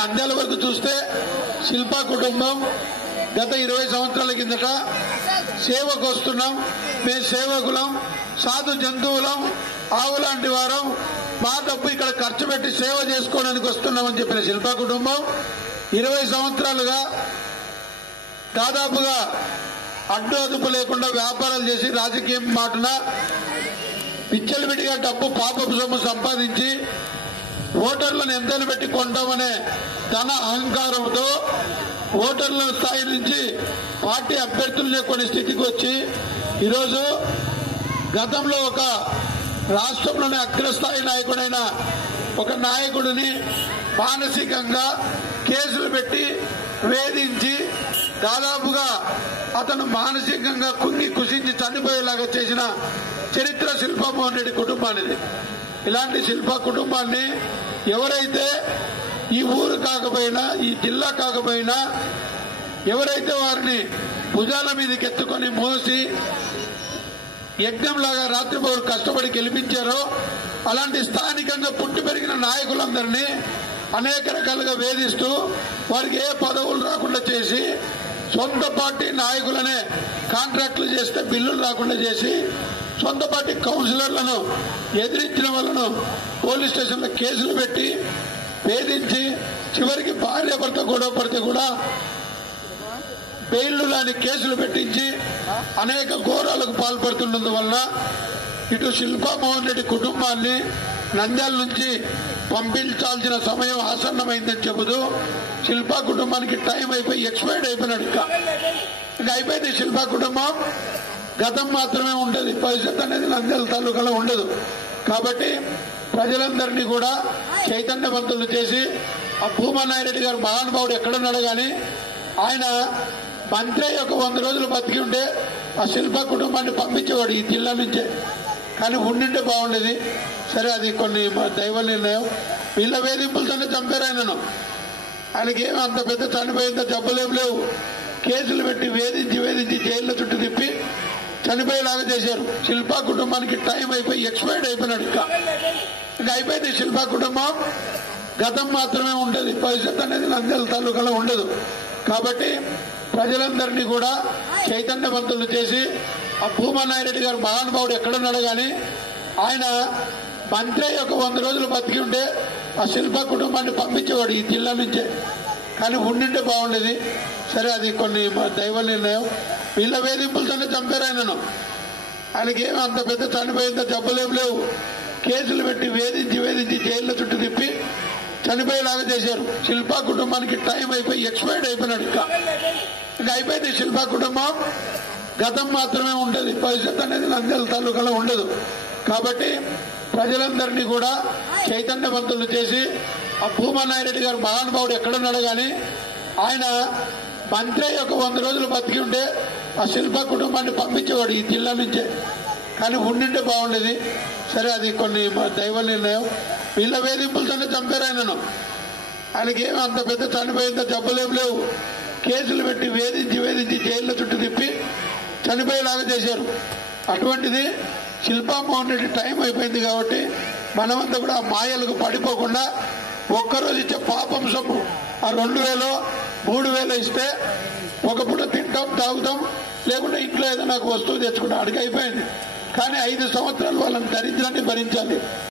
నంద్యాల వరకు చూస్తే శిల్పా కుటుంబం గత 20 సంవత్సరాల కిందట సేవకు వస్తున్నాం. మేము సేవకులం, సాధు జంతువులం, ఆవులాంటి వారం, మా డబ్బు ఇక్కడ ఖర్చు పెట్టి సేవ చేసుకోవడానికి వస్తున్నామని చెప్పిన శిల్పా కుటుంబం 20 సంవత్సరాలుగా దాదాపుగా అడ్డు అదుపు లేకుండా వ్యాపారాలు చేసి రాజకీయం మాటున పిచ్చలవిడిగా డబ్బు పాపపు సొమ్ము సంపాదించి ఓటర్లను ఎంతని పెట్టి కొంటామనే ధన అహంకారంతో ఓటర్ల స్థాయి నుంచి పార్టీ అభ్యర్థులనే కొన్ని స్థితికి వచ్చి ఈరోజు గతంలో ఒక రాష్ట్రంలోని అగ్రస్థాయి నాయకుడైన ఒక నాయకుడిని మానసికంగా కేసులు పెట్టి వేధించి దాదాపుగా అతను మానసికంగా కుంగి కుసించి చనిపోయేలాగా చేసిన చరిత్ర శిల్పా మోహన్ రెడ్డి కుటుంబానిది. ఇలాంటి శిల్పా కుటుంబాన్ని ఎవరైతే ఈ ఊరు కాకపోయినా, ఈ జిల్లా కాకపోయినా, ఎవరైతే వారిని భుజాల మీదకి ఎత్తుకొని మోసి యజ్ఞంలాగా రాత్రిపౌరు కష్టపడి గెలిపించారో అలాంటి స్థానికంగా పుట్టి పెరిగిన నాయకులందరినీ అనేక రకాలుగా వేధిస్తూ వారికి ఏ పదవులు రాకుండా చేసి, సొంత పార్టీ నాయకులనే కాంట్రాక్టులు చేస్తే బిల్లులు రాకుండా చేసి, సొంత పార్టీ కౌన్సిలర్లను ఎదిరించిన వాళ్ళను పోలీస్ స్టేషన్లో కేసులు పెట్టి వేధించి చివరికి భార్యాభర్త గొడవ పడితే కూడా బెయిళ్లు లాంటి కేసులు పెట్టించి అనేక ఘోరాలకు పాల్పడుతున్నందువల్ల ఇటు శిల్పా మోహన్ రెడ్డి కుటుంబాన్ని నంద్యాల నుంచి పంపించాల్సిన సమయం ఆసన్నమైందని చెబుతూ శిల్పా కుటుంబానికి టైం అయిపోయి ఎక్స్పైర్డ్ అయిపోయినాడు. ఇంకా అయిపోయింది. శిల్పా కుటుంబం గతం మాత్రమే ఉండదు, భవిష్యత్ అనేది నంద్యాల తాలూకాలో ఉండదు. కాబట్టి ప్రజలందరినీ కూడా చైతన్యవంతులు చేసి ఆ భూమన్నారెడ్డి గారు మహానుభావుడు ఎక్కడున్నాడు కానీ ఆయన మంత్రి యొక్క 100 రోజులు బతికి ఉంటే ఆ శిల్పా కుటుంబాన్ని పంపించేవాడు ఈ జిల్లా నుంచే. కానీ ఉండింటే బాగుండేది. సరే, అది కొన్ని దైవ నిర్ణయం. వీళ్ళ వేధింపులతోనే చంపారు ఆయనను. ఆయనకి ఏమి అంత పెద్ద చనిపోయేంత జబ్బులేం లేవు. కేసులు పెట్టి వేధించి వేధించి జైల్లో చుట్టూ తిప్పి చనిపోయేలాగా చేశారు. శిల్పా కుటుంబానికి టైం అయిపోయి ఎక్స్పైర్డ్ అయిపోయినాడు. ఇంకా అయిపోయింది. శిల్పా కుటుంబం గతం మాత్రమే ఉండదు, భవిష్యత్ అనేది నంద్యాల తాలూకాలో ఉండదు. కాబట్టి ప్రజలందరినీ కూడా చైతన్యవంతులు చేసి ఆ భూమన్నారెడ్డి గారు మహానుభావుడు ఎక్కడున్నాడు కానీ ఆయన మంత్రి యొక్క 100 రోజులు బతికి ఉంటే ఆ శిల్పా కుటుంబాన్ని పంపించేవాడు ఈ జిల్లా నుంచే. కానీ ఉండింటే బాగుండేది. సరే, అది కొన్ని దైవ నిర్ణయం. వీళ్ళ వేధింపులతోనే చంపారు ఆయనను. ఆయనకి ఏమి అంత పెద్ద చనిపోయేంత జబ్బులేం లేవు. కేసులు పెట్టి వేధించి వేధించి జైల్లో చుట్టూ తిప్పి చనిపోయేలాగా చేశారు. శిల్పా కుటుంబానికి టైం అయిపోయి ఎక్స్పైర్డ్ అయిపోయినాడు. ఇంకా అయిపోయింది. శిల్పా కుటుంబం గతం మాత్రమే ఉండదు, భవిష్యత్ అనేది నంద్యాల తాలూకాలో ఉండదు. కాబట్టి ప్రజలందరినీ కూడా చైతన్యవంతులు చేసి ఆ భూమన్నారెడ్డి గారు మహానుభావుడు ఎక్కడున్నాడు కానీ ఆయన మంత్రి యొక్క 100 రోజులు బతికి ఉంటే ఆ శిల్పా కుటుంబాన్ని పంపించేవాడు ఈ జిల్లా నుంచే. కానీ ఉండింటే బాగుండేది. సరే, అది కొన్ని దైవ నిర్ణయం. వీళ్ళ వేధింపులతోనే చంపారు ఆయనను. ఆయనకి ఏమి అంత పెద్ద చనిపోయేంత జబ్బులేం లేవు. కేసులు పెట్టి వేధించి వేధించి జైల్లో చుట్టూ తిప్పి చనిపోయేలాగా చేశారు. అటువంటిది శిల్పా మోహన్ రెడ్డి టైం అయిపోయింది కాబట్టి మనమంతా కూడా మాయలకు పడిపోకుండా ఒక్కరోజు ఇచ్చే పాపం సొమ్ము ఆ 2000 3000 ఇస్తే ఒక పూట తింటాం, తాగుతాం, లేకుంటే ఇంట్లో ఏదైనా నాకు వస్తువు తెచ్చుకుంటాం. అడిగి అయిపోయింది. కానీ 5 సంవత్సరాలు వాళ్ళని దరిద్రాన్ని భరించాలి.